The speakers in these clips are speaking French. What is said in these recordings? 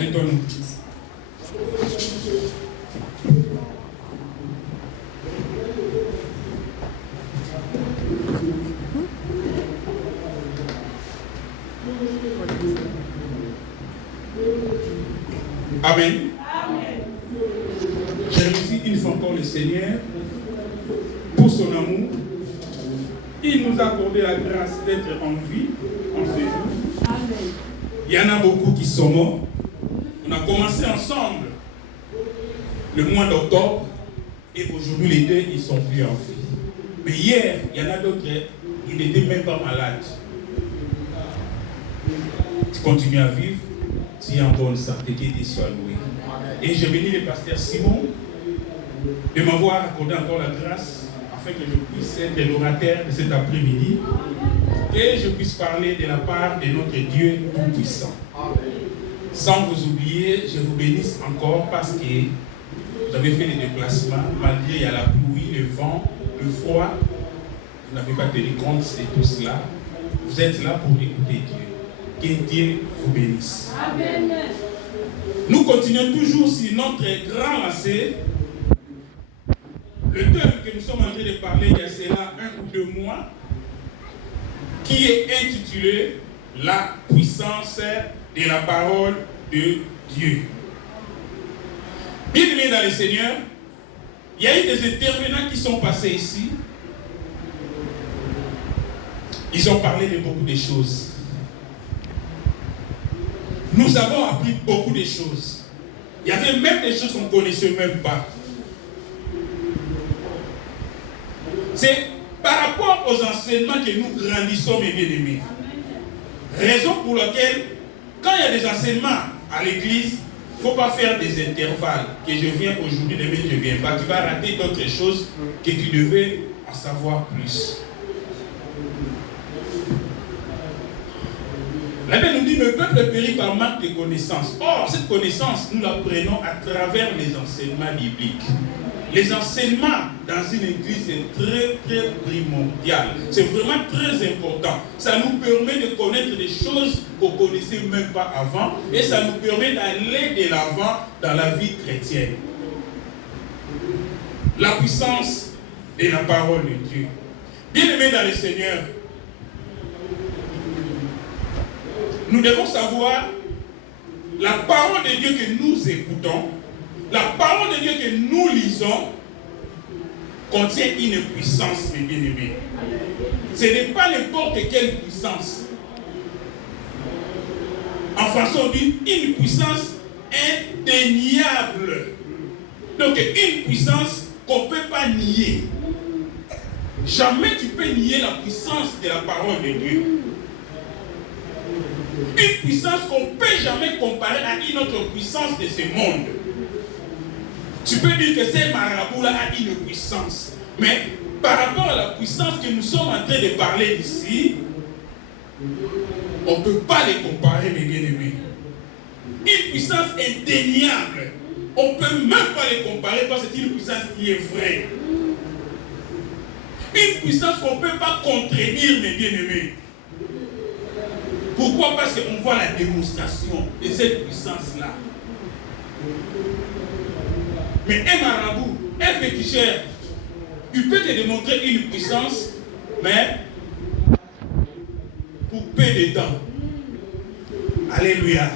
Mettons-nous. Amen. Je remercie une fois encore le Seigneur pour son amour. Il nous a accordé la grâce d'être en vie en ce jour. Amen. Il y en a beaucoup qui sont morts. On a commencé ensemble le mois d'octobre et aujourd'hui les deux ils sont plus en vie. Mais hier, il y en a d'autres, ils n'étaient même pas malades. Tu continues à vivre, tu es en bonne santé, que Dieu soit loué. Et je bénis le pasteur Simon de m'avoir accordé encore la grâce afin que je puisse être l'orateur de cet après-midi et je puisse parler de la part de notre Dieu tout-puissant. Sans vous oublier, je vous bénisse encore parce que vous avez fait les déplacements, malgré il y a la pluie, le vent, le froid. Vous n'avez pas tenu compte de tout cela. Vous êtes là pour écouter Dieu. Que Dieu vous bénisse. Amen. Nous continuons toujours sur notre grand lancé. Le thème que nous sommes en train de parler il y a cela 1 ou 2 mois, qui est intitulé La puissance de la parole de Dieu. Bien-aimés dans le Seigneur, il y a eu des intervenants qui sont passés ici. Ils ont parlé de beaucoup de choses. Nous avons appris beaucoup de choses. Il y avait même des choses qu'on ne connaissait même pas. C'est par rapport aux enseignements que nous grandissons, mes bien-aimés. Raison pour laquelle, quand il y a des enseignements à l'église, il ne faut pas faire des intervalles. Que je viens aujourd'hui, demain je ne viens pas. Tu vas rater d'autres choses que tu devais en savoir plus. La Bible nous dit, le peuple périt par manque de connaissances. Or, cette connaissance, nous la prenons à travers les enseignements bibliques. Les enseignements dans une église, c'est très, très primordial. C'est vraiment très important. Ça nous permet de connaître des choses qu'on ne connaissait même pas avant. Et ça nous permet d'aller de l'avant dans la vie chrétienne. La puissance de la parole de Dieu. Bien-aimés dans le Seigneur, nous devons savoir la parole de Dieu que nous écoutons, la parole de Dieu que nous lisons, contient une puissance, mes bien-aimés. Ce n'est pas n'importe quelle puissance. En français, on dit une puissance indéniable. Donc, une puissance qu'on ne peut pas nier. Jamais tu peux nier la puissance de la parole de Dieu. Une puissance qu'on ne peut jamais comparer à une autre puissance de ce monde. Tu peux dire que ces marabouts-là a une puissance. Mais par rapport à la puissance que nous sommes en train de parler ici, on ne peut pas les comparer, mes bien-aimés. Une puissance indéniable. On ne peut même pas les comparer parce que c'est une puissance qui est vraie. Une puissance qu'on ne peut pas contredire, mes bien-aimés. Pourquoi? Parce qu'on voit la démonstration de cette puissance-là. Mais un marabout, un féticheur, il peut te démontrer une puissance, mais pour peu de temps. Alléluia.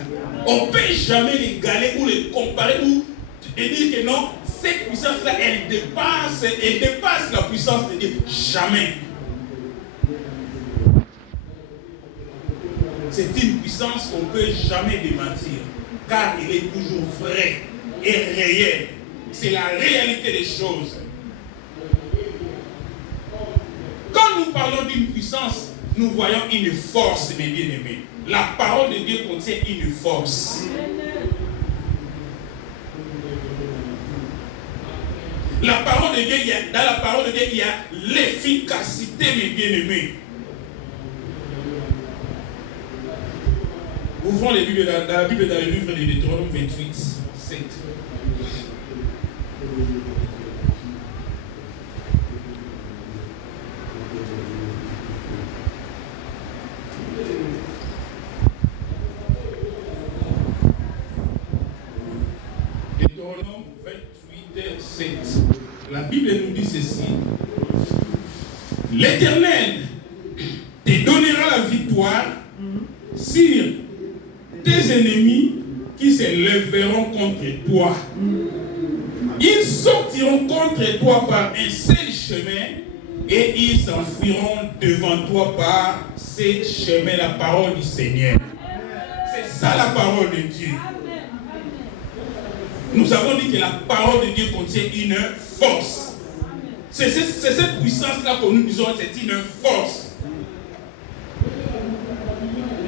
On ne peut jamais l'égaler ou les comparer ou dire que non, cette puissance-là, elle dépasse la puissance de Dieu. Jamais. C'est une puissance qu'on ne peut jamais démentir, car elle est toujours vraie et réelle. C'est la réalité des choses. Quand nous parlons d'une puissance, nous voyons une force, mes bien-aimés. La parole de Dieu contient une force. La parole de Dieu, dans la parole de Dieu, il y a l'efficacité, mes bien-aimés. Ouvrons les Bibles dans la Bible, dans le livre de Deutéronome 28, 7. Deutéronome 28, 7. La Bible nous dit ceci. L'Éternel te donnera la victoire sur tes ennemis qui se lèveront contre toi. Ils sortiront contre toi par un seul chemin et ils s'enfuiront devant toi par ce chemin, la parole du Seigneur. C'est ça la parole de Dieu. Nous avons dit que la parole de Dieu contient une force. C'est cette puissance-là que nous disons, c'est une force.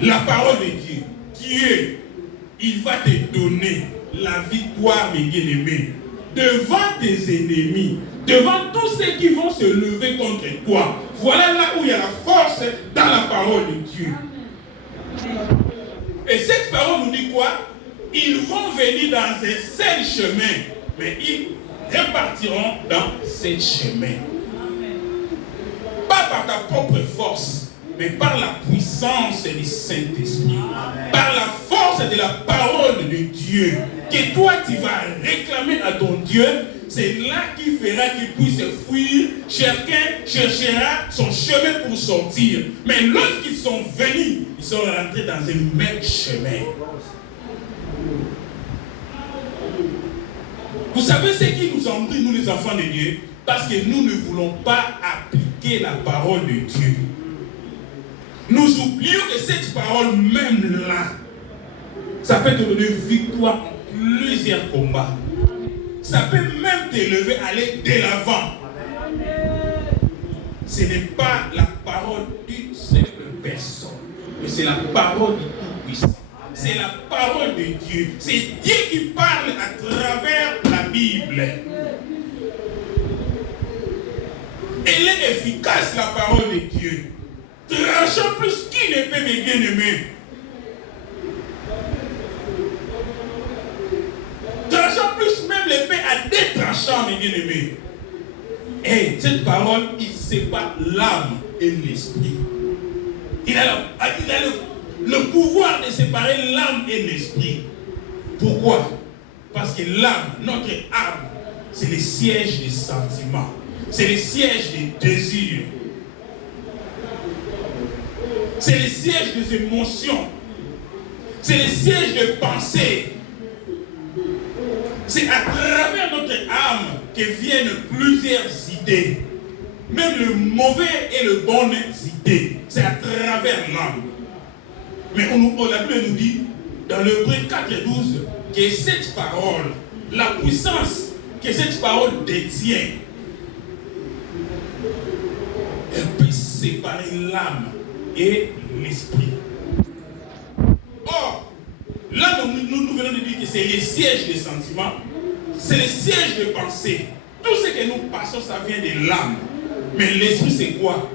La parole de Dieu, Dieu, il va te donner la victoire, mes bien-aimés, devant tes ennemis, devant tous ceux qui vont se lever contre toi. Voilà là où il y a la force dans la parole de Dieu. Et cette parole nous dit quoi? Ils vont venir dans un seul chemin, mais ils repartiront dans ce chemin. Pas par ta propre force, mais par la puissance du Saint-Esprit. Par la force de la parole de Dieu. Que toi tu vas réclamer à ton Dieu. C'est là qu'il fera qu'il puisse fuir. Chacun cherchera son chemin pour sortir. Mais lorsqu'ils sont venus, ils sont rentrés dans un même chemin. Vous savez ce qui nous ennuie, nous les enfants de Dieu? Parce que nous ne voulons pas appliquer la parole de Dieu. Nous oublions que cette parole même là, ça peut te donner victoire en plusieurs combats. Ça peut même t'élever, aller de l'avant. Ce n'est pas la parole d'une seule personne, mais c'est la parole du Tout-Puissant. C'est la parole de Dieu. C'est Dieu qui parle à travers la Bible. Elle est efficace, la parole de Dieu. Tranchant plus qu'une épée, mes bien-aimés. Tranchant plus même l'épée à deux tranchants, mes bien-aimés. Et cette parole, il sépare l'âme et l'esprit. Il a le pouvoir de séparer l'âme et l'esprit. Pourquoi? Parce que l'âme, notre âme, c'est le siège des sentiments. C'est le siège des désirs. C'est le siège des émotions. C'est le siège des pensées. C'est à travers notre âme que viennent plusieurs idées. Même le mauvais et le bon idées. C'est à travers l'âme. Mais la Bible nous dit, dans l'Hébreu 4:12, que cette parole, la puissance que cette parole détient, elle peut séparer l'âme et l'esprit. Or, là, nous venons de dire que c'est le siège des sentiments, c'est le siège des pensées. Tout ce que nous passons, ça vient de l'âme. Mais l'esprit, c'est quoi?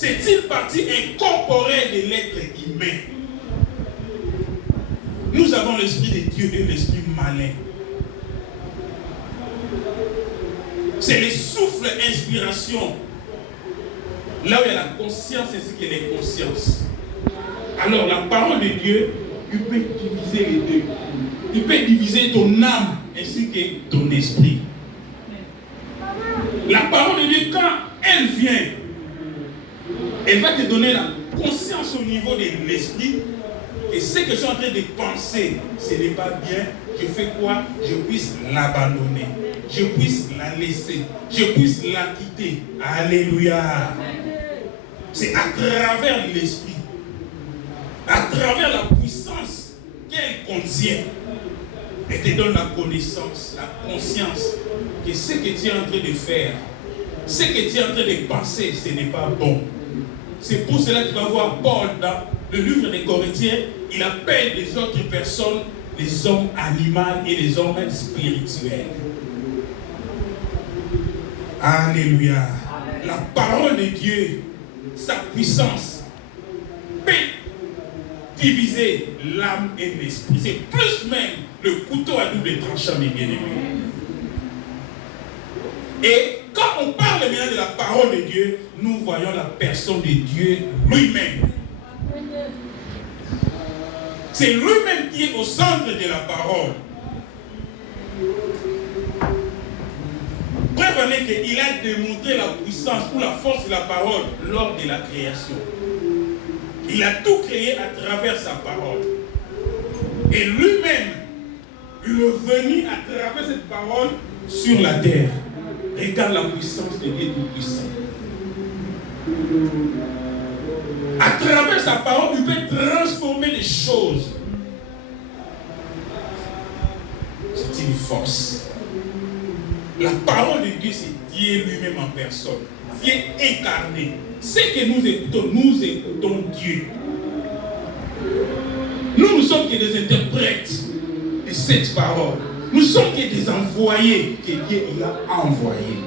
C'est une partie incorporée de l'être humain. Nous avons l'esprit de Dieu et l'esprit malin. C'est le souffle inspiration. Là où il y a la conscience ainsi que les consciences. Alors la parole de Dieu, il peut diviser les deux. Il peut diviser ton âme ainsi que ton esprit. La parole de Dieu, quand elle vient, elle va te donner la conscience au niveau de l'esprit. Et ce que je suis en train de penser, ce n'est pas bien. Je fais quoi? Je puisse l'abandonner. Je puisse la laisser. Je puisse la quitter. Alléluia. C'est à travers l'esprit, à travers la puissance qu'elle contient. Elle te donne la connaissance, la conscience que ce que tu es en train de faire, ce que tu es en train de penser, ce n'est pas bon. C'est pour cela que tu vas voir Paul dans le livre des Corinthiens, il appelle les autres personnes les hommes animaux et les hommes spirituels. Alléluia. Amen. La parole de Dieu, sa puissance, peut diviser l'âme et l'esprit. C'est plus même le couteau à double tranchant, mes bien-aimés. Et quand on parle maintenant de la parole de Dieu, nous voyons la personne de Dieu lui-même. C'est lui-même qui est au centre de la parole. Preuve en est qu'il a démontré la puissance ou la force de la parole lors de la création. Il a tout créé à travers sa parole. Et lui-même, il est venu à travers cette parole sur la terre. Regarde la puissance de Dieu Tout-Puissant. À travers sa parole, il peut transformer les choses. C'est une force. La parole de Dieu, c'est Dieu lui-même en personne. Dieu incarné. Ce que nous écoutons Dieu. Nous ne sommes que des interprètes de cette parole. Nous sommes que des envoyés que Dieu a envoyés.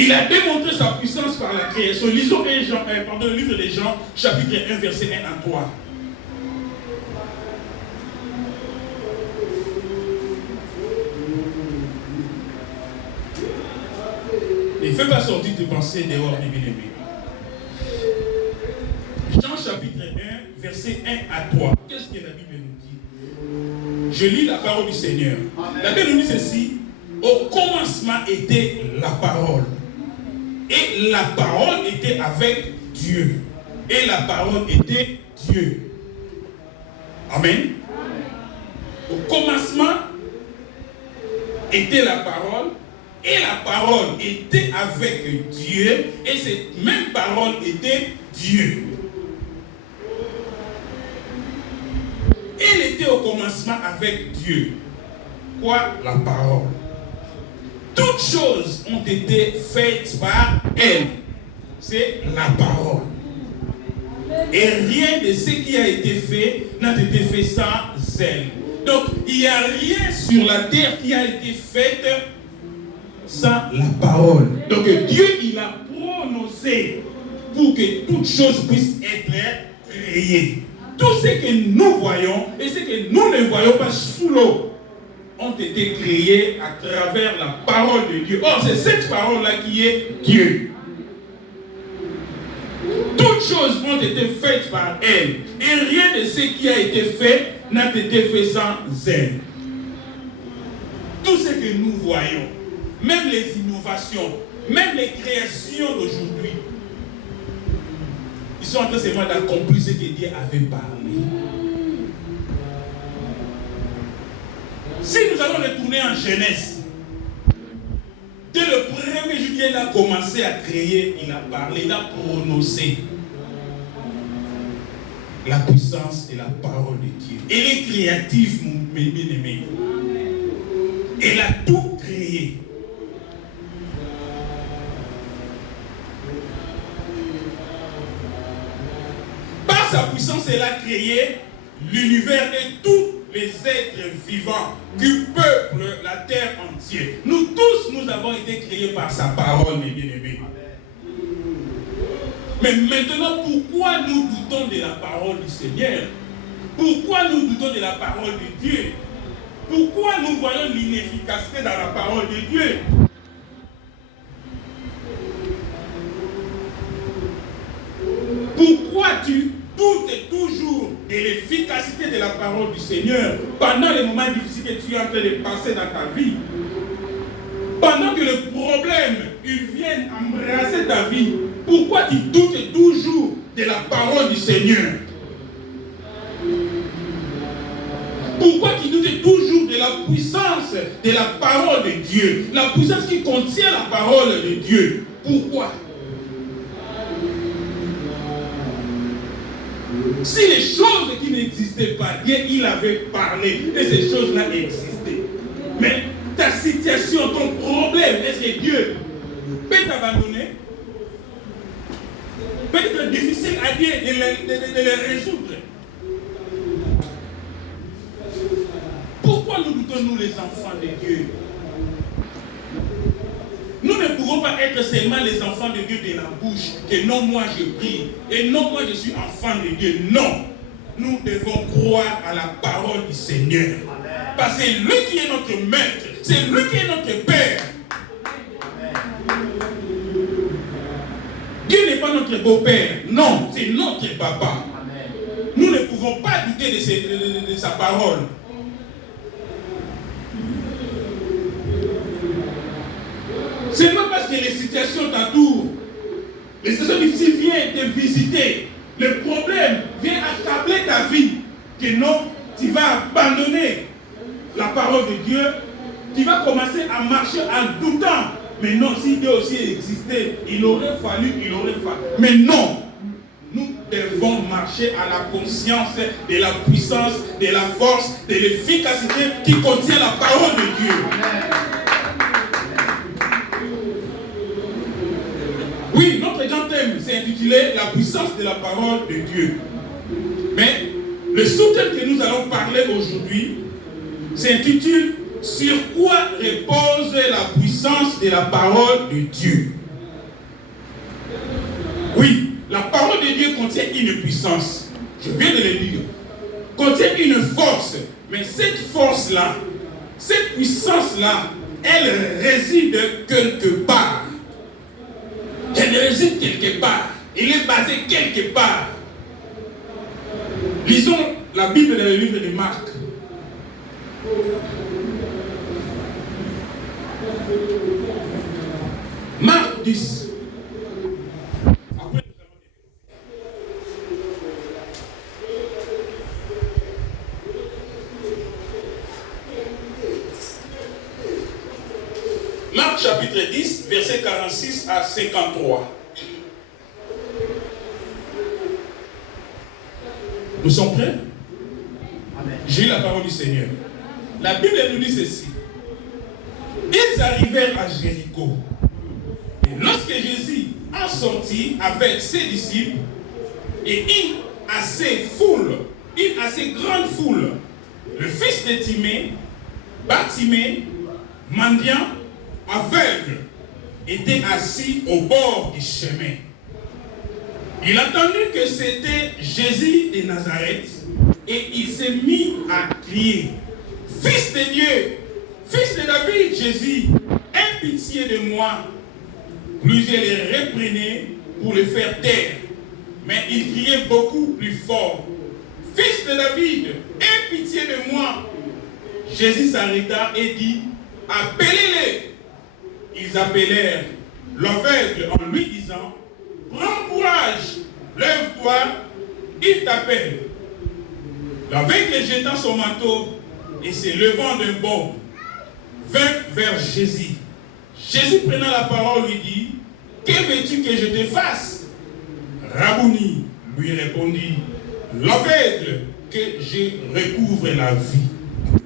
Il a démontré sa puissance par la création. Lisons le livre de Jean, chapitre 1, verset 1 à 3. Ne fais pas sortir tes pensées dehors, mes bien-aimés. Jean chapitre 1, verset 1 à 3. Qu'est-ce que la Bible nous dit? Je lis la parole du Seigneur. La Bible nous dit ceci. Au commencement était la parole. Et la parole était avec Dieu. Et la parole était Dieu. Amen. Au commencement était la parole. Et la parole était avec Dieu. Et cette même parole était Dieu. Elle était au commencement avec Dieu. Quoi? La parole. Toutes choses ont été faites par elle. C'est la parole. Et rien de ce qui a été fait n'a été fait sans elle. Donc, il n'y a rien sur la terre qui a été fait sans la parole. Donc, Dieu, il a prononcé pour que toutes choses puissent être créées. Tout ce que nous voyons et ce que nous ne voyons pas sous l'eau ont été créés à travers la parole de Dieu. Or, c'est cette parole-là qui est Dieu. Toutes choses ont été faites par elle. Et rien de ce qui a été fait n'a été fait sans elle. Tout ce que nous voyons, même les innovations, même les créations d'aujourd'hui, ils sont en train seulement d'accomplir ce que Dieu avait parlé. Si nous allons retourner en Genèse, dès le premier jour, il a commencé à créer, il a parlé, il a prononcé la puissance et la parole de Dieu. Elle est créative, mes bien-aimés. Elle a tout créé. Par sa puissance, elle a créé l'univers et tous les êtres vivants qui peuplent la terre entière. Nous tous, nous avons été créés par sa parole, mes bien-aimés. Mais maintenant, pourquoi nous doutons de la parole du Seigneur? Pourquoi nous doutons de la parole de Dieu? Pourquoi nous voyons l'inefficacité dans la parole de Dieu? Pourquoi tu doutes toujours de l'efficacité de la parole du Seigneur pendant les moments difficiles que tu es en train de passer dans ta vie? Pendant que le problème, il vient embrasser ta vie, pourquoi tu doutes toujours de la parole du Seigneur? Pourquoi tu doutes toujours de la puissance de la parole de Dieu? La puissance qui contient la parole de Dieu. Pourquoi? Si les choses qui n'existaient pas, Dieu, il avait parlé et ces choses-là existaient. Mais ta situation, ton problème, est-ce que Dieu peut t'abandonner? Peut-être difficile à Dieu de les résoudre. Pourquoi nous doutons, nous les enfants de Dieu? Nous ne pouvons pas être seulement les enfants de Dieu de la bouche. Et non, moi je prie. Et non, moi je suis enfant de Dieu. Non. Nous devons croire à la parole du Seigneur. Parce que c'est lui qui est notre maître. C'est lui qui est notre Père. Dieu ne n'est pas notre beau-père. Non, c'est notre papa. Nous ne pouvons pas douter de sa parole. Ce n'est pas parce que les situations t'entourent, les situations difficiles viennent te visiter, le problème vient accabler ta vie, que non, tu vas abandonner la parole de Dieu, tu vas commencer à marcher en doutant. Mais non, si Dieu aussi existait, il aurait fallu. Mais non, nous devons marcher à la conscience de la puissance, de la force, de l'efficacité qui contient la parole de Dieu. Oui, notre grand thème, c'est intitulé La puissance de la parole de Dieu. Mais le sous-thème que nous allons parler aujourd'hui s'intitule Sur quoi repose la puissance de la parole de Dieu. Oui, la parole de Dieu contient une puissance. Je viens de le dire. Contient une force. Mais cette force-là, cette puissance-là, elle réside quelque part. Elle réside quelque part. Elle est basée quelque part. Lisons la Bible dans le livre de Marc. Marc 10. Marc chapitre 10, verset 46 à 53. Nous sommes prêts? J'ai eu la parole du Seigneur. La Bible nous dit ceci. Ils arrivèrent à Jéricho. Et lorsque Jésus en sortit avec ses disciples et une assez grande foule, le fils de Timée, Bartimée, mendiant, aveugle, était assis au bord du chemin. Il entendit que c'était Jésus de Nazareth et il s'est mis à crier, « Fils de Dieu, fils de David, Jésus, aie pitié de moi. » Plusieurs les reprenaient pour le faire taire, mais il criait beaucoup plus fort, « Fils de David, aie pitié de moi. » Jésus s'arrêta et dit, « Appelez-les. » Ils appelèrent l'aveugle en lui disant, « Prends courage, lève-toi, il t'appelle. » L'aveugle jetant son manteau et se levant d'un bond, vint vers Jésus. Jésus prenant la parole lui dit, « Que veux-tu que je te fasse? » Rabouni lui répondit, « L'aveugle, que je recouvre la vie. »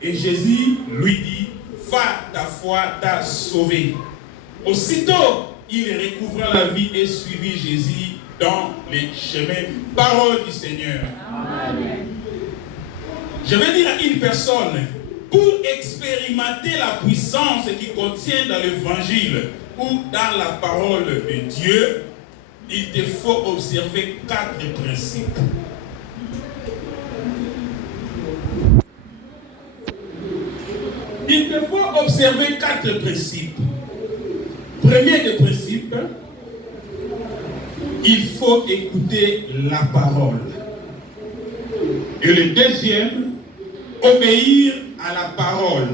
Et Jésus lui dit, « Va, ta foi t'a sauvé. » Aussitôt, il recouvra la vie et suivit Jésus dans les chemins. Parole du Seigneur. Amen. Je vais dire à une personne, pour expérimenter la puissance qui contient dans l'évangile ou dans la parole de Dieu, il te faut observer 4 principes. Il te faut observer 4 principes. Premier des principes, il faut écouter la parole. Et le deuxième, obéir à la parole.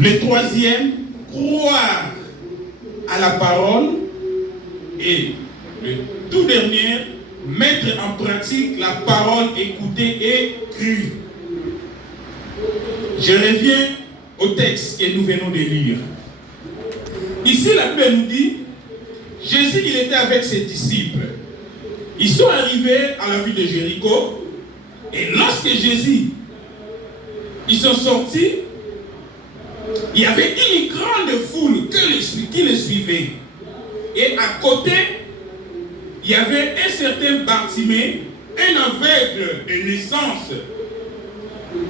Le troisième, croire à la parole. Et le tout dernier, mettre en pratique la parole écoutée et crue. Je reviens au texte que nous venons de lire. Ici, la Bible nous dit, Jésus, il était avec ses disciples. Ils sont arrivés à la ville de Jéricho. Et lorsque Jésus, ils sont sortis, il y avait une grande foule qui le suivait. Et à côté, il y avait un certain Bartimée, un aveugle de naissance.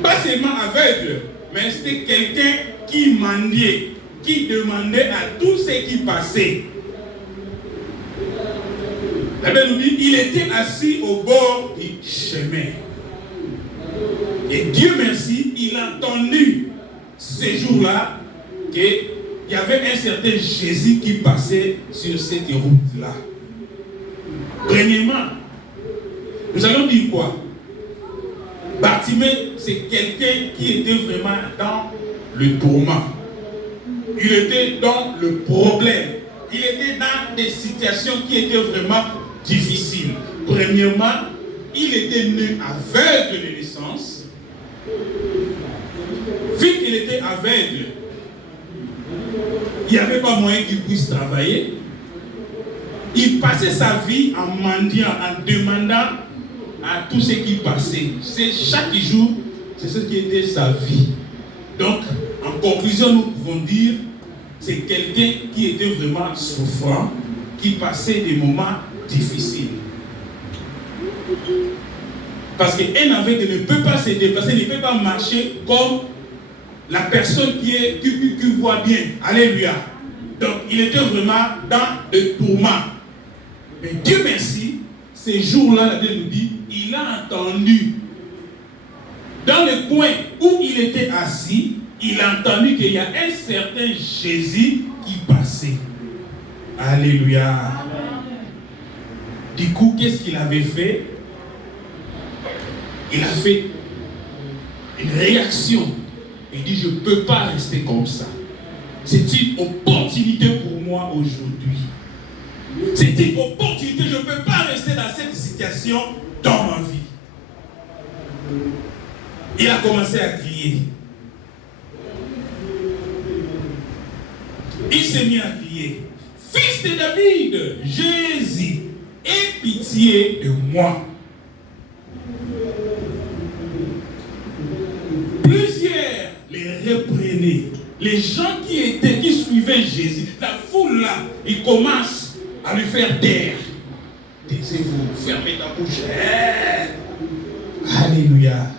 Pas seulement aveugle, mais c'était quelqu'un qui mendiait, qui demandait à tous ceux qui passaient. La Bible nous dit, il était assis au bord du chemin. Et Dieu merci, il a entendu ce jour-là que il y avait un certain Jésus qui passait sur cette route-là. Premièrement, nous allons dire quoi? Bartimée, c'est quelqu'un qui était vraiment dans le tourment. Il était dans le problème. Il était dans des situations qui étaient vraiment difficiles. Premièrement, il était né aveugle de naissance. Vu qu'il était aveugle, il n'y avait pas moyen qu'il puisse travailler. Il passait sa vie en mendiant, en demandant à tout ce qui passait. C'est chaque jour, c'est ce qui était sa vie. Donc, en conclusion, nous pouvons dire, c'est quelqu'un qui était vraiment souffrant, qui passait des moments difficiles. Parce qu'un aveugle ne peut pas se déplacer, ne peut pas marcher comme la personne qui voit bien. Alléluia. Donc, il était vraiment dans le tourment. Mais Dieu merci, ces jours-là, la Bible nous dit, il a entendu, dans le coin où il était assis, il a entendu qu'il y a un certain Jésus qui passait. Alléluia. Du coup, qu'est-ce qu'il avait fait? Il a fait une réaction. Il dit, je ne peux pas rester comme ça. C'est une opportunité pour moi aujourd'hui. C'est une opportunité, je ne peux pas rester dans cette situation dans ma vie. Il a commencé à crier. Il s'est mis à crier. Fils de David, Jésus, aie pitié de moi. Plusieurs les reprenaient. Les gens qui suivaient Jésus, la foule là, ils commencent à lui faire taire. Taisez-vous, fermez ta bouche. Alléluia.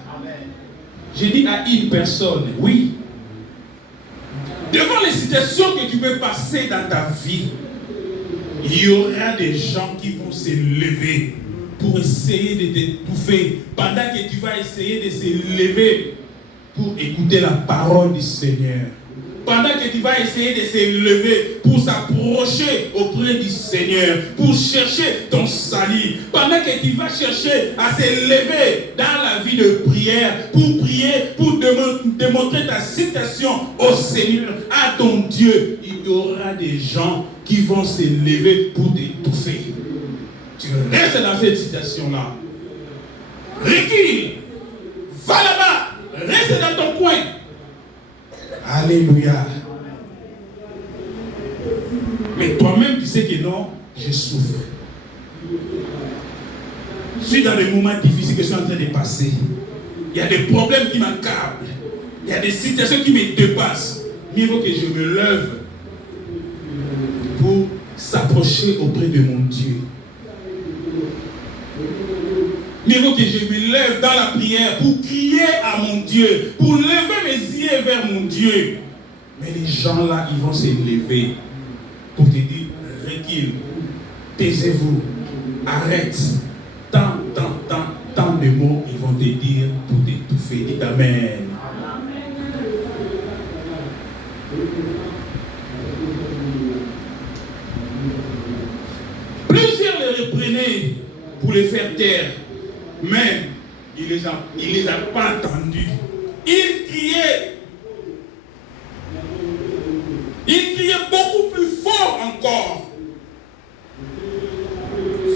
J'ai dit à une personne, oui, devant les situations que tu peux passer dans ta vie, il y aura des gens qui vont se lever pour essayer de t'étouffer pendant que tu vas essayer de se lever pour écouter la parole du Seigneur. Pendant que tu vas essayer de se lever pour s'approcher auprès du Seigneur, pour chercher ton salut. Pendant que tu vas chercher à se lever dans la vie de prière, pour prier, pour démontrer ta citation au Seigneur, à ton Dieu, il y aura des gens qui vont se lever pour t'étouffer. Tu restes dans cette situation-là. Recule. Va là-bas. Reste dans ton coin. Alléluia. Mais toi-même, tu sais que non, je souffre. Je suis dans des moments difficiles que je suis en train de passer. Il y a des problèmes qui m'accablent. Il y a des situations qui me dépassent. Mieux vaut que je me lève pour s'approcher auprès de mon Dieu. Mieux vaut que je me lève dans la prière pour crier à mon Dieu, pour lever mes yeux vers mon Dieu. Mais les gens là, ils vont se lever pour te dire, recule, taisez-vous, arrête. Tant de mots, ils vont te dire pour t'étouffer. Dites Amen. Plusieurs les reprenaient pour les faire taire. Mais il les a pas entendus. Il criait beaucoup plus fort encore.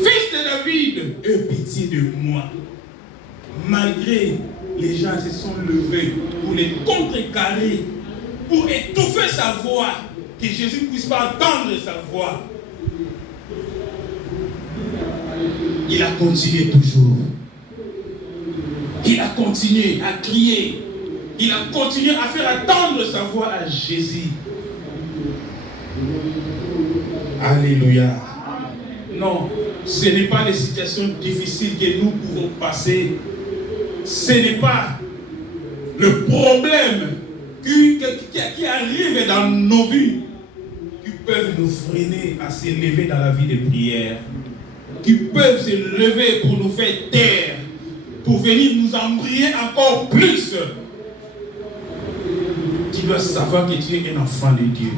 Fils de David, aie pitié de moi. Malgré les gens se sont levés pour les contrecarrer, pour étouffer sa voix, que Jésus ne puisse pas entendre sa voix. Il a continué toujours. Il a continué à crier. Il a continué à faire attendre sa voix à Jésus. Alléluia. Non, ce n'est pas les situations difficiles que nous pouvons passer. Ce n'est pas le problème qui arrive dans nos vies qui peuvent nous freiner à se lever dans la vie de prière, qui peuvent se lever pour nous faire taire, pour venir nous embrayer encore plus. tu dois savoir que tu es un enfant de Dieu.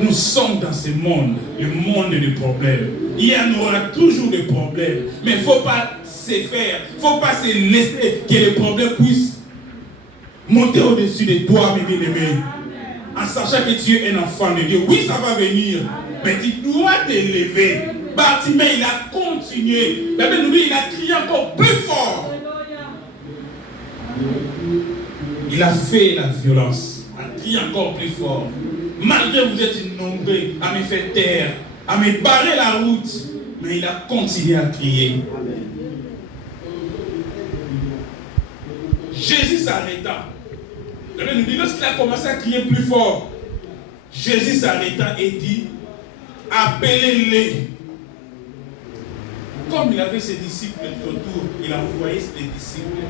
Nous sommes dans ce monde, le monde des problèmes. Il y en aura toujours des problèmes. Mais il ne faut pas se faire, il ne faut pas se laisser que les problèmes puissent monter au-dessus de toi, mes bien-aimés. En sachant que tu es un enfant de Dieu. Oui, ça va venir. Mais tu dois te lever. Bartimée, il a continué. La Bible nous dit, il a crié encore plus fort. Il a fait la violence. Il a crié encore plus fort. Malgré vous êtes nombreux à me faire taire, à me barrer la route, mais il a continué à crier. Jésus s'arrêta. La Bible nous dit, lorsqu'il a commencé à crier plus fort, Jésus s'arrêta et dit, appelez-les. Comme il avait ses disciples autour, il a envoyé ses disciples.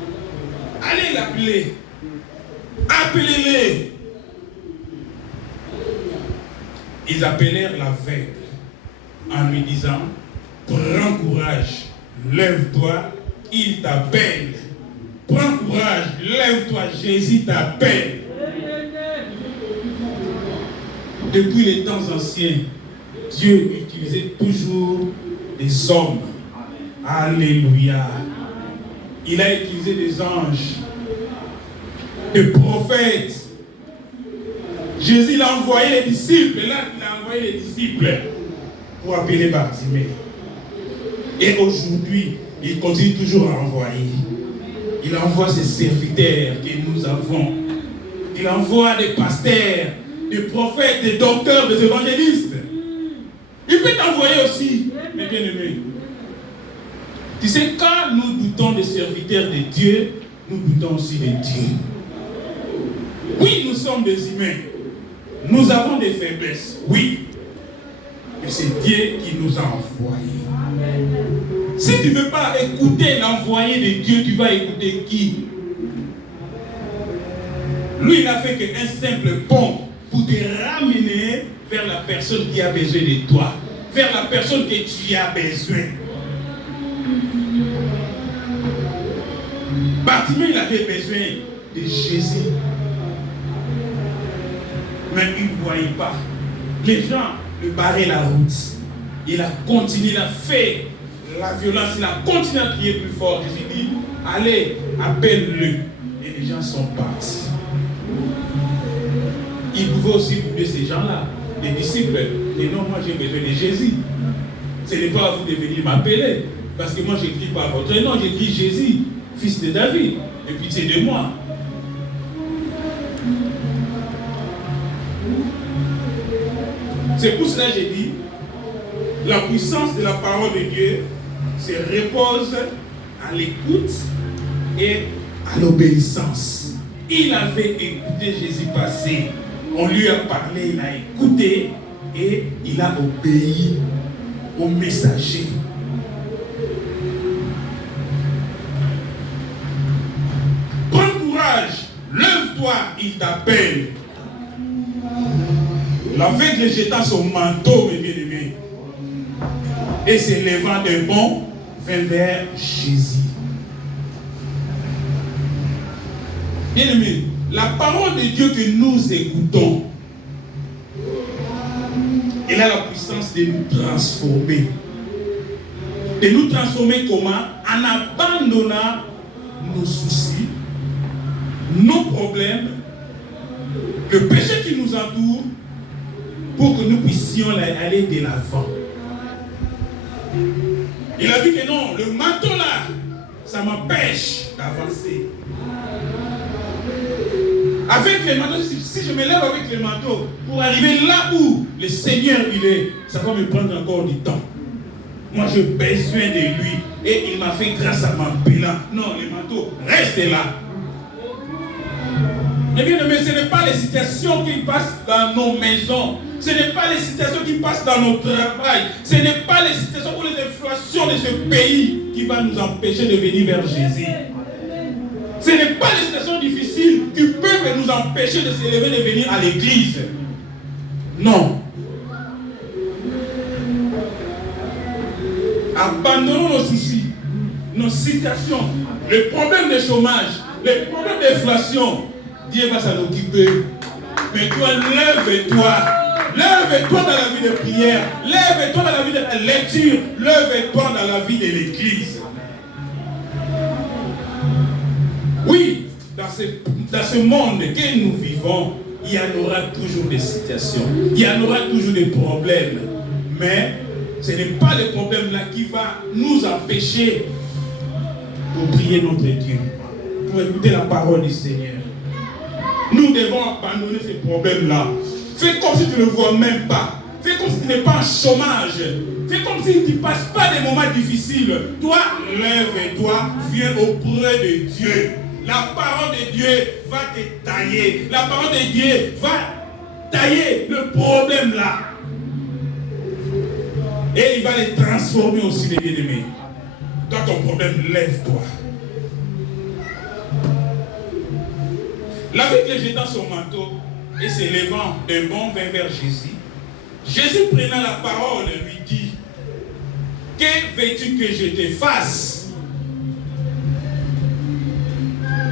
Allez l'appeler. Appelez-les. Ils appelèrent l'aveugle en lui disant, prends courage, lève-toi, il t'appelle. Prends courage, lève-toi, Jésus t'appelle. Depuis les temps anciens, Dieu utilisait toujours des hommes. Alléluia. Il a utilisé des anges, des prophètes. Jésus il a envoyé les disciples. Là, il a envoyé les disciples pour appeler Bartimée. Et aujourd'hui, il continue toujours à envoyer. Il envoie ses serviteurs que nous avons. Il envoie des pasteurs, des prophètes, des docteurs, des évangélistes. Il peut t'envoyer aussi, mes bien-aimés. Tu sais, quand nous doutons des serviteurs de Dieu, nous doutons aussi de Dieu. Oui, nous sommes des humains. Nous avons des faiblesses, oui. Mais c'est Dieu qui nous a envoyés. Si tu ne veux pas écouter l'envoyé de Dieu, tu vas écouter qui? Lui, il n'a fait qu'un simple pont pour te ramener vers la personne qui a besoin de toi, vers la personne que tu as besoin. Bartimée, il avait besoin de Jésus. Mais il ne voyait pas. Les gens lui barraient la route. Il a continué, il a fait la violence, il a continué à crier plus fort. Jésus dit, allez, appelle-le. Et les gens sont partis. Il pouvait aussi bouder ces gens-là, les disciples. Et non, moi j'ai besoin de Jésus. Ce n'est pas à vous de venir m'appeler. Parce que moi j'écris pas votre nom, j'écris Jésus, fils de David. Et pitié de moi. C'est pour cela que j'ai dit, la puissance de la parole de Dieu se repose à l'écoute et à l'obéissance. Il avait écouté Jésus passer. On lui a parlé, il a écouté et il a obéi au messager. Prends courage, lève-toi, il t'appelle. L'aveugle jetant son manteau, mes bien-aimés, et se levant d'un bond, vint vers Jésus. Bien-aimés, la parole de Dieu que nous écoutons, elle a la puissance de nous transformer. De nous transformer comment? En abandonnant nos soucis, nos problèmes, le péché qui nous entoure, pour que nous puissions aller de l'avant. Il a vu que non, le manteau là, ça m'empêche d'avancer. Avec les manteaux, si je me lève avec les manteaux, pour arriver là où le Seigneur il est, ça va me prendre encore du temps. Moi j'ai besoin de lui. Et il m'a fait grâce à m'appelant. Non, les manteaux, restez là. Eh bien, mais ce n'est pas les situations qui passent dans nos maisons. Ce n'est pas les situations qui passent dans notre travail. Ce n'est pas les situations ou les inflations de ce pays qui va nous empêcher de venir vers Jésus. Ce n'est pas les situations difficiles qui peuvent nous empêcher de se lever, de venir à l'église. Non. Abandonnons nos soucis, nos situations, les problèmes de chômage, les problèmes d'inflation. Dieu va s'en occuper. Mais toi, lève-toi. Lève-toi dans la vie de prière. Lève-toi dans la vie de la lecture. Lève-toi dans la vie de l'église. Oui, dans ce monde que nous vivons, il y en aura toujours des situations. Il y en aura toujours des problèmes. Mais ce n'est pas le problème-là qui va nous empêcher de prier notre Dieu, pour écouter la parole du Seigneur. Nous devons abandonner ces problèmes-là. Fais comme si tu ne le vois même pas. Fais comme si tu n'es pas en chômage. Fais comme si tu ne passes pas des moments difficiles. Toi, lève-toi, viens auprès de Dieu. La parole de Dieu va te tailler. La parole de Dieu va tailler le problème là. Et il va les transformer aussi, les bien-aimés. Toi, ton problème, lève-toi. La vie que jetant son manteau et s'élevant d'un bond vint vers Jésus. Jésus prenant la parole lui dit: que veux-tu que je te fasse?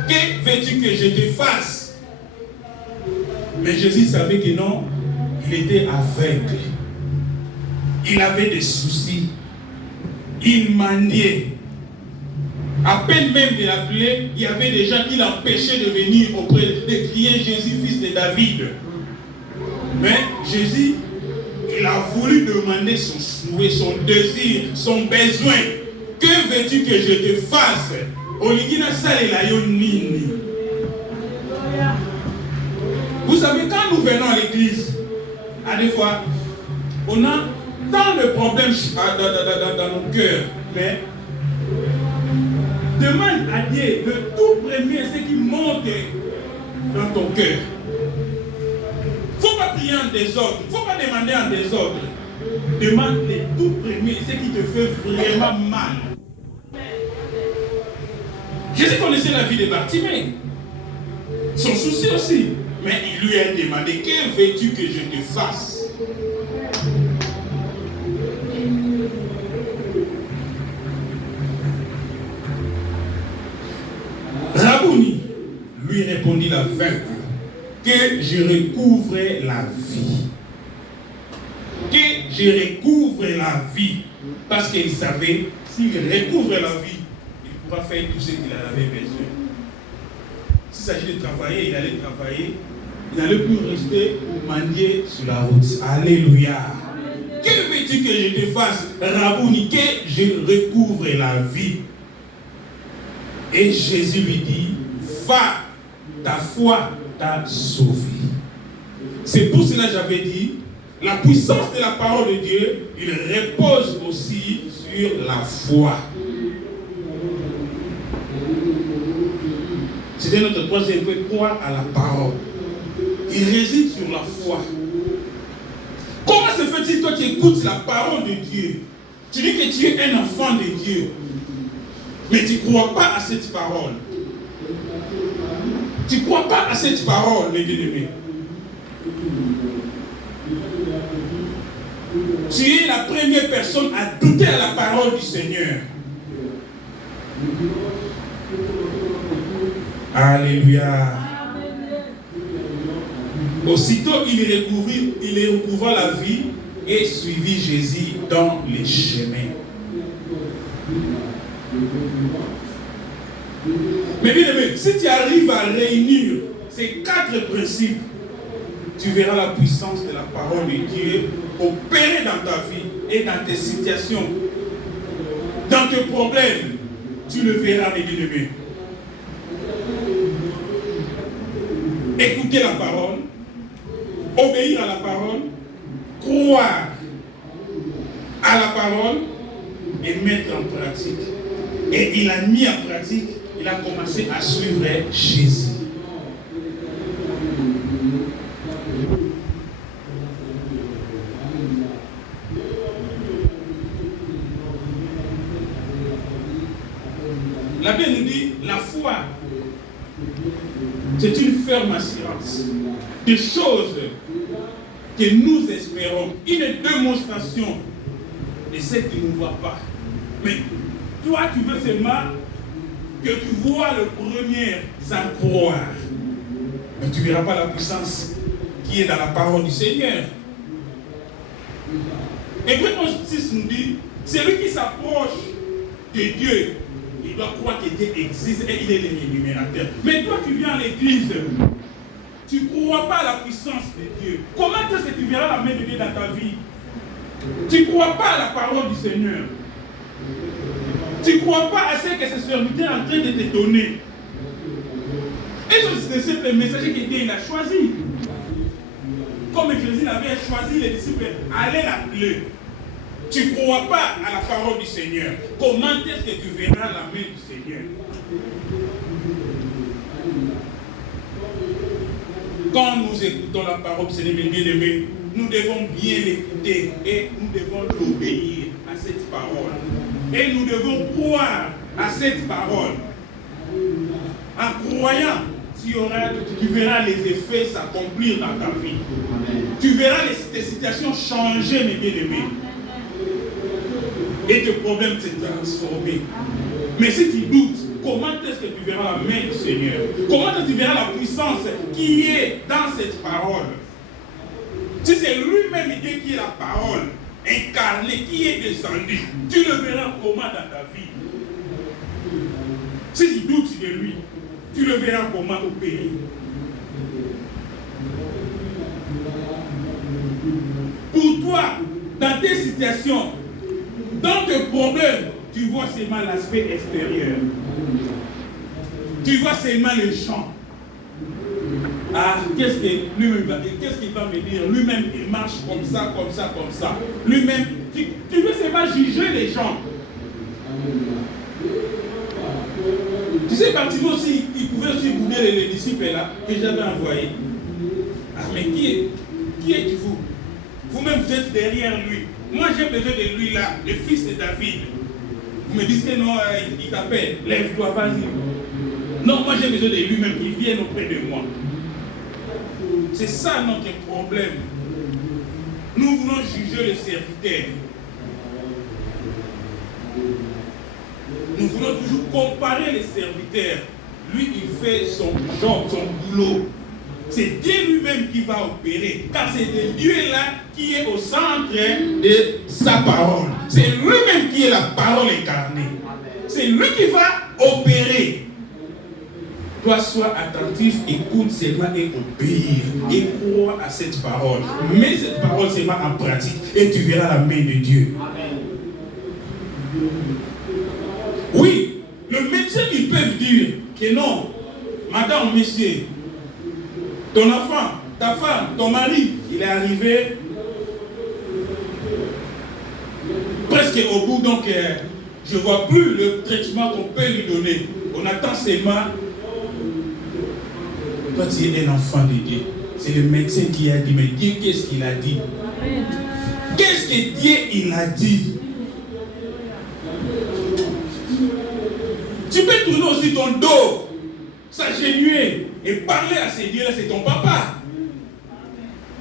Que veux-tu que je te fasse? Mais Jésus savait que non, il était aveugle. Il avait des soucis. Il maniait. À peine même de l'appeler, il y avait des gens qui l'empêchaient de venir auprès de crier Jésus, fils de David. Mais Jésus, il a voulu demander son souhait, son désir, son besoin. Que veux-tu que je te fasse? Vous savez, quand nous venons à l'église, à des fois, on a tant de problèmes dans nos cœurs, mais demande à Dieu le tout premier, ce qui monte dans ton cœur. Il ne faut pas prier en désordre, il ne faut pas demander en désordre. Demande le tout premier, ce qui te fait vraiment mal. Jésus connaissait la vie de Bartimée, son souci aussi, mais il lui a demandé: que veux-tu que je te fasse? Rabouni, lui répondit l'aveugle, que je recouvre la vie. Que je recouvre la vie. Parce qu'il savait, s'il recouvre la vie, il pourra faire tout ce qu'il en avait besoin. S'il s'agit de travailler, il allait travailler. Il n'allait plus rester ou mendier sur la route. Alléluia. Que veux-tu que je te fasse, Rabouni? Que je recouvre la vie. Et Jésus lui dit: va, ta foi t'a sauvé. C'est pour cela que j'avais dit, la puissance de la parole de Dieu, il repose aussi sur la foi. C'était notre troisième point, croire à la parole. Il réside sur la foi. Comment se fait-il, toi qui écoutes la parole de Dieu, tu dis que tu es un enfant de Dieu, mais tu ne crois pas à cette parole? Tu ne crois pas à cette parole, mes bien-aimés. Tu es la première personne à douter à la parole du Seigneur. Alléluia. Aussitôt, il recouvra la vie et suivit Jésus dans les chemins. Mais bien aimé, si tu arrives à réunir ces 4 principes, tu verras la puissance de la parole de Dieu opérer dans ta vie et dans tes situations, dans tes problèmes. Tu le verras, mes bien-aimés. Écouter la parole, obéir à la parole, croire à la parole et mettre en pratique. Et il a mis en pratique, il a commencé à suivre Jésus. La Bible nous dit, la foi, c'est une ferme assurance des choses que nous espérons, une démonstration de ce qui ne nous voit pas. Mais toi, tu veux seulement que tu vois le premier sans croire. mais tu ne verras pas la puissance qui est dans la parole du Seigneur. Hébreux 11:6 nous dit, celui qui s'approche de Dieu, il doit croire que Dieu existe et il est le rémunérateur. Mais toi, tu viens à l'église, tu ne crois pas à la puissance de Dieu. Comment est-ce que tu verras la main de Dieu dans ta vie? Tu ne crois pas à la parole du Seigneur. Tu ne crois pas à ce que ce serviteur est en train de te donner. Et c'est le messager que Dieu a choisi. Comme Jésus avait choisi les disciples, allez l'appeler. Tu ne crois pas à la parole du Seigneur. Comment est-ce que tu verras la main du Seigneur? Quand nous écoutons la parole du Seigneur, mes bien-aimés, nous devons bien l'écouter et nous devons l'obéir à cette parole. Et nous devons croire à cette parole. En croyant, tu verras les effets s'accomplir dans ta vie. Tu verras tes situations changer, mes bien-aimés. Et tes problèmes se transformer. Mais si tu doutes, comment est-ce que tu verras la main du Seigneur? Comment est-ce que tu verras la puissance qui est dans cette parole? Si c'est lui-même Dieu qui est la parole incarnée, qui est descendu, tu le verras comment dans ta vie? Si tu doutes de lui, tu le verras comment opérer. Pour toi, dans tes situations, dans tes problèmes, tu vois seulement l'aspect extérieur. Tu vois seulement les gens. Ah, qu'est-ce qu'il va me dire? Lui-même, il marche comme ça, comme ça, comme ça. Lui-même, tu veux seulement juger les gens. Tu sais, Bartimée aussi, il pouvait aussi bouder les disciples là, que j'avais envoyés. Ah, mais qui êtes-vous? Vous-même, vous êtes derrière lui. Moi, j'ai besoin de lui là, le fils de David. Vous me dites que non, il t'appelle. Lève-toi, vas-y. Non, moi, j'ai besoin de lui-même, qu'il vienne auprès de moi. C'est ça notre problème. Nous voulons juger le serviteur. Nous voulons toujours comparer les serviteurs. Lui, il fait son job, son boulot. C'est Dieu lui-même qui va opérer. Car c'est Dieu là qui est au centre de sa parole. C'est lui-même qui est la parole incarnée. C'est lui qui va opérer. Toi, sois attentif, écoute seulement et obéir. Et crois à cette parole. Mets cette parole seulement en pratique et tu verras la main de Dieu. Amen. Oui, le médecin, ils peuvent dire que non, madame, monsieur, ton enfant, ta femme, ton mari, il est arrivé presque au bout, donc je ne vois plus le traitement qu'on peut lui donner. On attend seulement. Toi, tu es un enfant de Dieu. C'est le médecin qui a dit, mais Dieu, qu'est-ce qu'il a dit? Qu'est-ce que Dieu, il a dit? Tu peux tourner aussi ton dos, s'agenouiller et parler à ces dieux-là, c'est ton papa.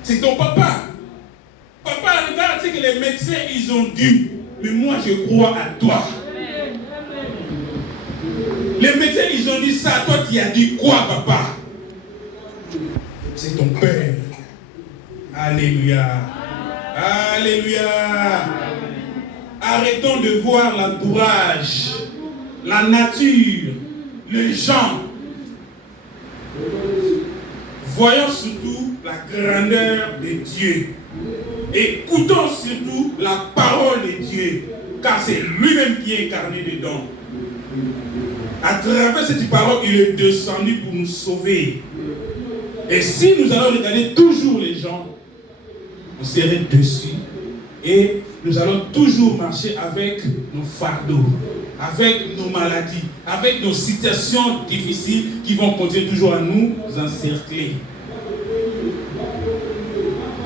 C'est ton papa. Papa, regarde ce que les médecins, ils ont dit. Mais moi, je crois à toi. Les médecins, ils ont dit ça. Toi, tu as dit quoi, papa? C'est ton Père. Alléluia. Alléluia. Arrêtons de voir l'entourage, la nature, les gens. Voyons surtout la grandeur de Dieu. Écoutons surtout la parole de Dieu, car c'est lui-même qui est incarné dedans. À travers cette parole, il est descendu pour nous sauver. Et si nous allons regarder toujours les gens, on serait dessus. Et nous allons toujours marcher avec nos fardeaux, avec nos maladies, avec nos situations difficiles qui vont continuer toujours à nous encercler.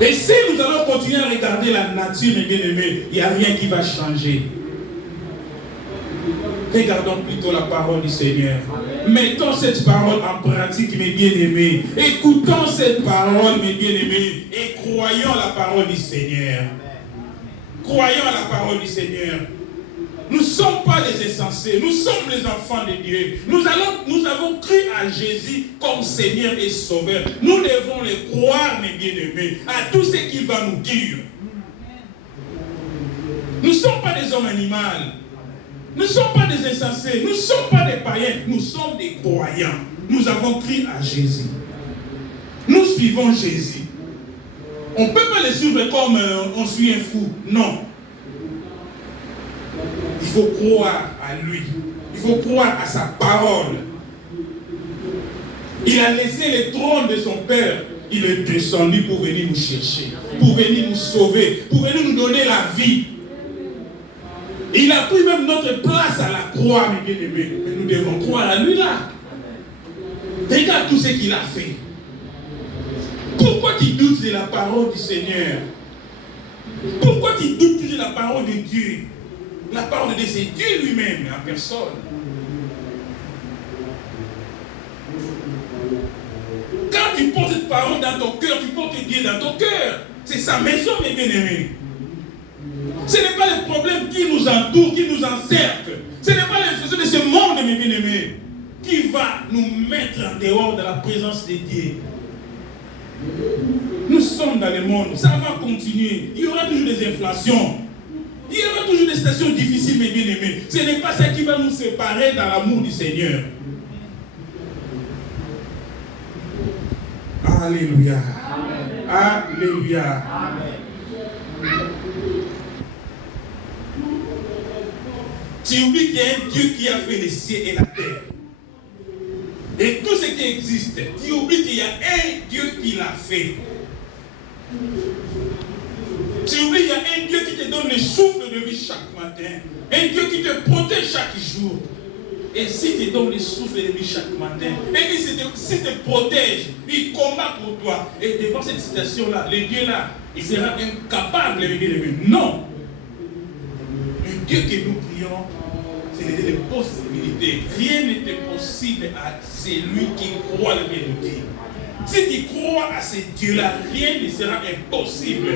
Et si nous allons continuer à regarder la nature, mes bien-aimés, il n'y a rien qui va changer. Regardons plutôt la parole du Seigneur. Mettons cette parole en pratique, mes bien-aimés. Écoutons cette parole, mes bien-aimés, et croyons la parole du Seigneur. Croyons à la parole du Seigneur. Nous ne sommes pas des insensés. Nous sommes les enfants de Dieu. Nous avons cru à Jésus comme Seigneur et Sauveur. Nous devons le croire, mes bien-aimés, à tout ce qu'il va nous dire. Nous ne sommes pas des hommes animaux. Nous ne sommes pas des insensés. Nous ne sommes pas des païens. Nous sommes des croyants. Nous avons cru à Jésus. Nous suivons Jésus. On ne peut pas le suivre comme on suit un fou. Non. Il faut croire à lui. Il faut croire à sa parole. Il a laissé le trône de son Père. Il est descendu pour venir nous chercher, pour venir nous sauver, pour venir nous donner la vie. Il a pris même notre place à la croix, mes bien-aimés. Mais nous devons croire à lui là. Regarde tout ce qu'il a fait. Pourquoi tu doutes de la parole du Seigneur? Pourquoi tu doutes de la parole de Dieu? La parole de Dieu, c'est Dieu lui-même, en personne. Quand tu portes cette parole dans ton cœur, tu portes Dieu dans ton cœur. C'est sa maison, mes bien-aimés. Ce n'est pas le problème qui nous entoure, qui nous encercle. Ce n'est pas l'influence de ce monde, mes bien-aimés, qui va nous mettre en dehors de la présence de Dieu. Nous sommes dans le monde, ça va continuer. Il y aura toujours des inflations. Il y aura toujours des situations difficiles, mes bien-aimés. Ce n'est pas ça qui va nous séparer dans l'amour du Seigneur. Alléluia. Amen. Alléluia. Amen. Tu oublies qu'il y a un Dieu qui a fait les cieux et la terre. Et tout ce qui existe, tu oublies qu'il y a un Dieu qui l'a fait. Tu oublies qu'il y a un Dieu qui te donne le souffle de vie chaque matin. Un Dieu qui te protège chaque jour. Et s'il te donne le souffle de vie chaque matin, et s'il te protège, il combat pour toi. Et devant cette situation-là, le Dieu là, il sera incapable de le non. Le Dieu que nous prions, c'est le Dieu des possibilités. Rien n'est impossible à celui qui croit le bien de Dieu. Si tu crois à ce Dieu-là, rien ne sera impossible.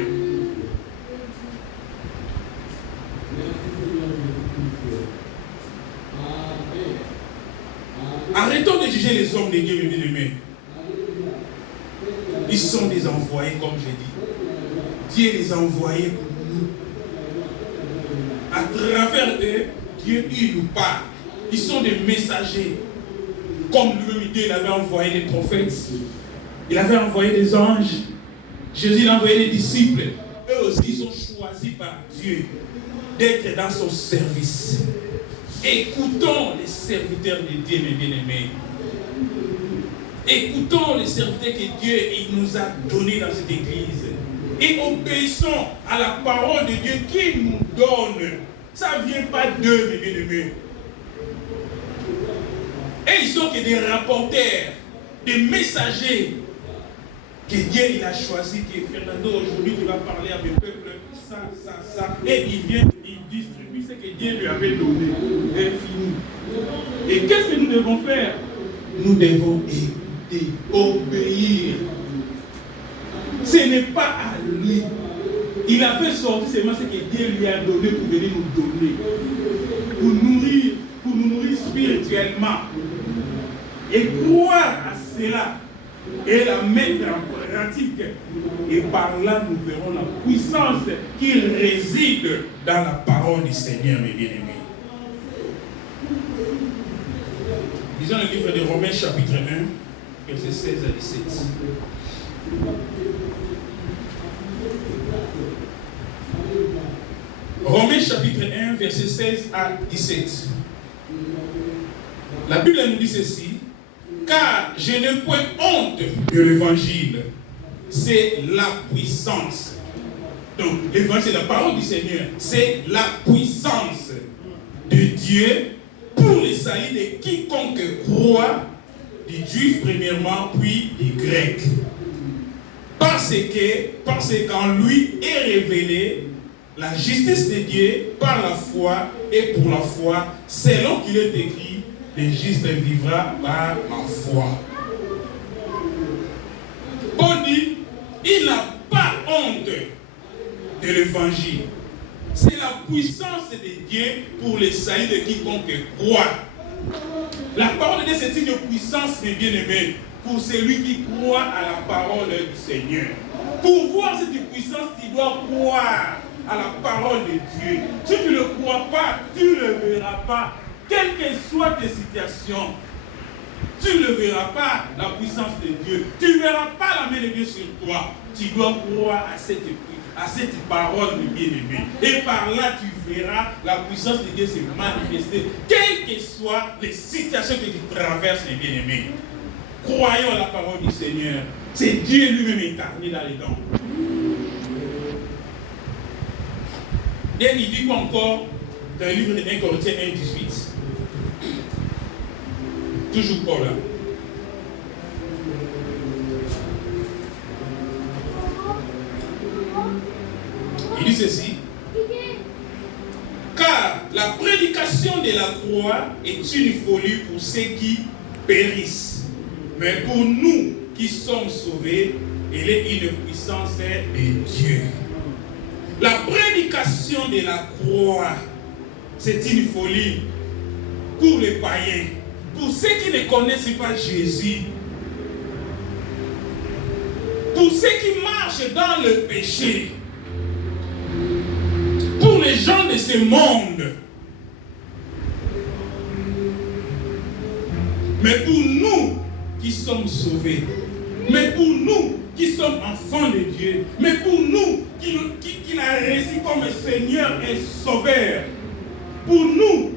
Arrêtons de juger les hommes de Dieu, mes bien-aimés. Ils sont des envoyés, comme j'ai dit. Dieu les a envoyés pour nous. À travers eux, Dieu, il nous parle. Ils sont des messagers. Comme lui-même, Dieu, il avait envoyé des prophètes. Il avait envoyé des anges. Jésus, il a envoyé des disciples. Eux aussi, ils sont choisis par Dieu d'être dans son service. Écoutons les serviteurs de Dieu, mes bien-aimés. Écoutons les serviteurs que Dieu il nous a donnés dans cette église. Et obéissons à la parole de Dieu qu'il nous donne. Ça ne vient pas d'eux, mes bien-aimés. Et ils sont que des rapporteurs, des messagers que Dieu il a choisi, que Fernando aujourd'hui qui va parler à mes peuples, ça. Et il vient, il distribue ce que Dieu lui avait donné. Et fini. Et qu'est-ce que nous devons faire? Nous devons écouter, obéir. Ce n'est pas à lui. Il a fait sortir seulement ce que Dieu lui a donné pour venir nous donner. Pour nous nourrir spirituellement. Et croire à cela. Et la mettre en pratique. Et par là, nous verrons la puissance qui réside dans la parole du Seigneur, mes bien-aimés. Lisons le livre de Romains, chapitre 1, versets 16 à 17. Romains, chapitre 1, versets 16 à 17. La Bible nous dit ceci. Car je n'ai point honte de l'évangile. C'est la puissance. Donc, l'évangile, c'est la parole du Seigneur. C'est la puissance de Dieu pour le salut de quiconque croit, des Juifs premièrement, puis des Grecs. Parce qu'en lui est révélée la justice de Dieu par la foi et pour la foi, selon qu'il est écrit. Le juste vivra par la foi. Paul dit, il n'a pas honte de l'évangile. C'est la puissance de Dieu pour le salut de quiconque croit. La parole de Dieu, c'est une puissance, mes bien-aimés, pour celui qui croit à la parole du Seigneur. Pour voir cette puissance, tu dois croire à la parole de Dieu. Si tu ne crois pas, tu ne le verras pas. Quelle que soit tes situations, tu ne verras pas la puissance de Dieu. Tu ne verras pas la main de Dieu sur toi. Tu dois croire à cette parole de bien-aimé. Et par là, tu verras la puissance de Dieu se manifester, quelles que soient les situations que tu traverses, les bien-aimés. Croyons à la parole du Seigneur. C'est Dieu lui-même incarné dans les dents. Et il dit quoi encore dans le livre de 1 Corinthiens 1:18. Toujours Paul là. Il dit ceci. Car la prédication de la croix est une folie pour ceux qui périssent. Mais pour nous qui sommes sauvés, elle est une puissance de Dieu. La prédication de la croix, c'est une folie pour les païens, pour ceux qui ne connaissent pas Jésus, pour ceux qui marchent dans le péché, pour les gens de ce monde. Mais pour nous qui sommes sauvés, mais pour nous qui sommes enfants de Dieu, mais pour nous qui l'a reçu comme Seigneur et Sauveur, pour nous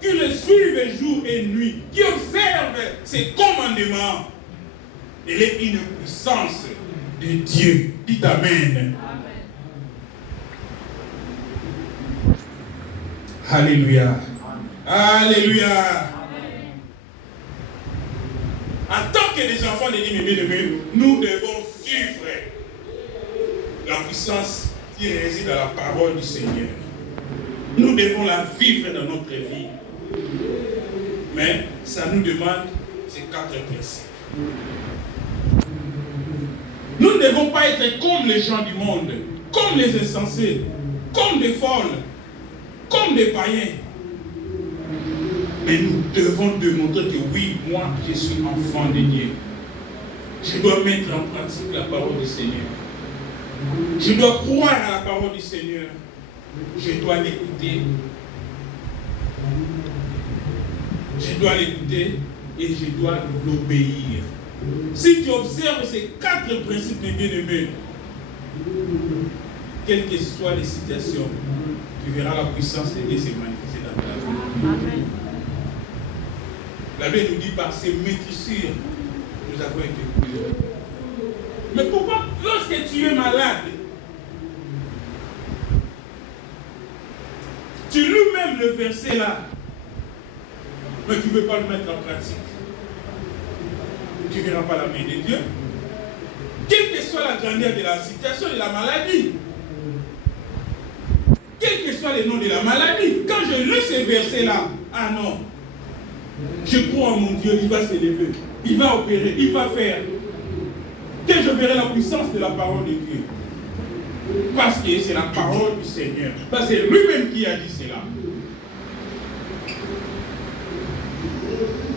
qui le suivent jour et nuit, qui observent ses commandements, elle est une puissance de Dieu. Dites Amen. Alléluia. Alléluia. En tant que des enfants de Dieu, mes bien-aimés, nous devons vivre la puissance qui réside dans la parole du Seigneur. Nous devons la vivre dans notre vie. Mais ça nous demande ces 4 principes. Nous ne devons pas être comme les gens du monde, comme les insensés, comme des folles, comme des païens. Mais nous devons démontrer que oui, moi, je suis enfant de Dieu. Je dois mettre en pratique la parole du Seigneur. Je dois croire à la parole du Seigneur. Je dois l'écouter. Je dois l'écouter et je dois l'obéir. Si tu observes ces 4 principes, mes bien-aimés, quelles que soient les situations, tu verras la puissance de Dieu se manifester dans ta vie. Amen. La Bible nous dit par ces métissures, nous avons été curés. Mais pourquoi, lorsque tu es malade, tu lis même le verset là, mais tu ne veux pas le mettre en pratique, tu ne verras pas la main de Dieu. Quelle que soit la grandeur de la situation de la maladie, quel que soit le nom de la maladie, quand je lis ce verset là, ah non, je crois en mon Dieu, il va s'élever, il va opérer, il va faire. Que je verrai la puissance de la parole de Dieu. Parce que c'est la parole du Seigneur. Parce que c'est lui-même qui a dit cela.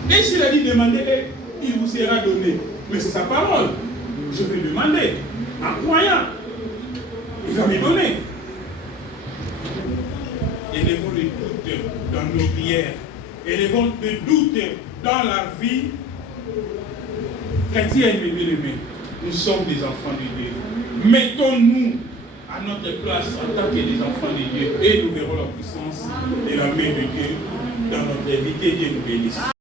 Et s'il a dit demandez, il vous sera donné. Mais c'est sa parole. Je vais demander. En croyant, il va me donner. Élevons le doute dans nos prières. Élevons le doute dans la vie chrétienne, mes bien-aimés. Nous sommes des enfants de Dieu. Mettons-nous à notre place en tant que des enfants de Dieu et nous verrons la puissance de la main de Dieu dans notre vie. Que Dieu nous bénisse.